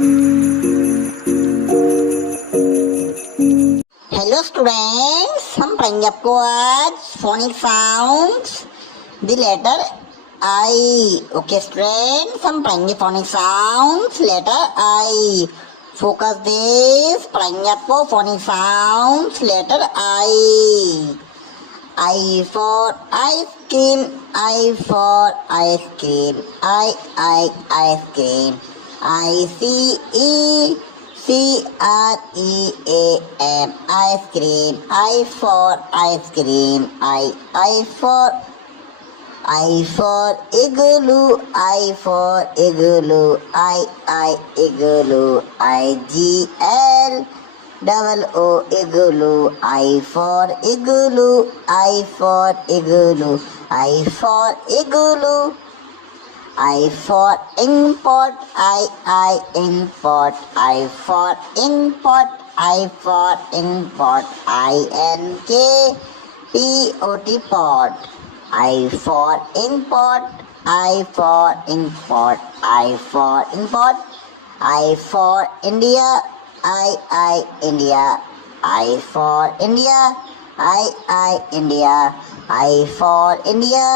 Hello students, हम पढ़ेंगे आपको आज phonic sounds the letter I. Okay students, हम पढ़ेंगे phonic sounds letter I. Focus this, पढ़ेंगे आपको phonic sounds letter I. I for ice cream, I for ice cream, ice cream. I-C-E-C-R-E-A-M, ice cream. I for ice cream, I for igloo, I for igloo, I igloo, I-G-L. Double O igloo, I for igloo, I for igloo, I for igloo, I for import, I import, I for import, I for import, I-N-K-P-O-T pot, I for import, I for import, I for import, I for India, I India, I for India, I India, I for India,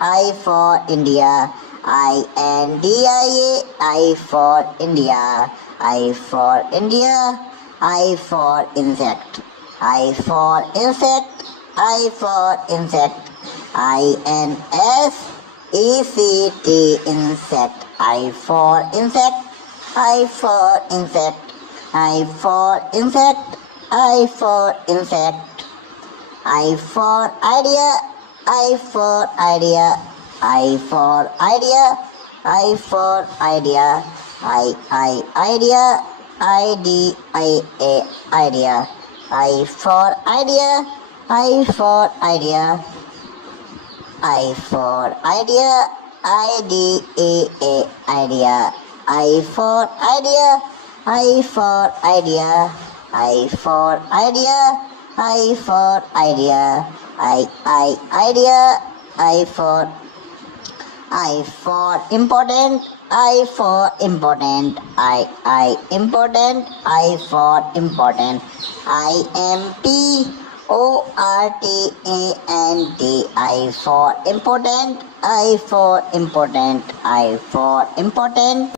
I for India, I-N-D-I-A, I for India, I for India, I for insect, I for insect, I for insect, I-N-S-E-C-T, insect, I for insect, I for insect, I for insect, I for insect, I for idea, I for idea, I for idea, I for idea, idea, I-D-I-A, idea, I for idea, I for idea, I for idea, I-D-E-A, idea, I for idea, I for idea, I for idea, I for idea, idea, I for important, I for important, I important, I for important, I-M-P-O-R-T-A-N-T, I for important, I for important, I for important,